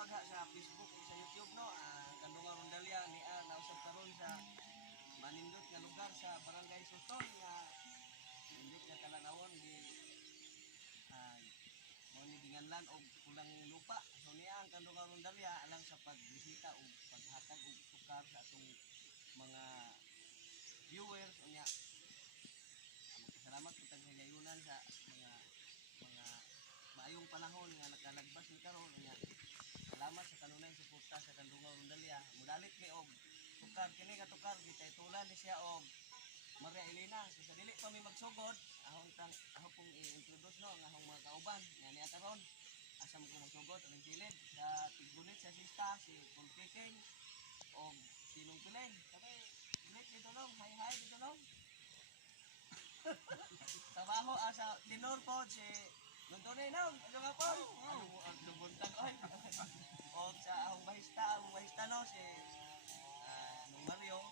pagpadaog sa Facebook o sa YouTube no. Kandungan Rondalia ni nausap karon sa manindot nga lugar sa Barangay Suton nga nindot nga talanawon di mo ni ginganlan og kulang lupa. So niya ang Kandungan Rondalia alang sa pagbisita o paghatag og tukar sa atong mga viewers unya. Salamat po tagayunan sa mga maayong panahon nga nakalagbas ni karon unya. Salamat sa kanunay suporta sa Kandungan Rondalia. Mudalit mi og tukar kini ka tukar gitay tulan ni siya og Maria Elena. So sa dili pa mi magsugod, ahong pong i-introduce no ang ahong mga kauban nga niya karon. Asa mo ko magsugod ang silid sa tigbulit sa sista si Pulpiking og Sinong Piling. Sabi, ulit dito long, hi dito long. Trabaho sa dinor po si Nuntunay nang, ano nga po? Ang lubuntag oy. O sa ahong bahista no si Nung Mario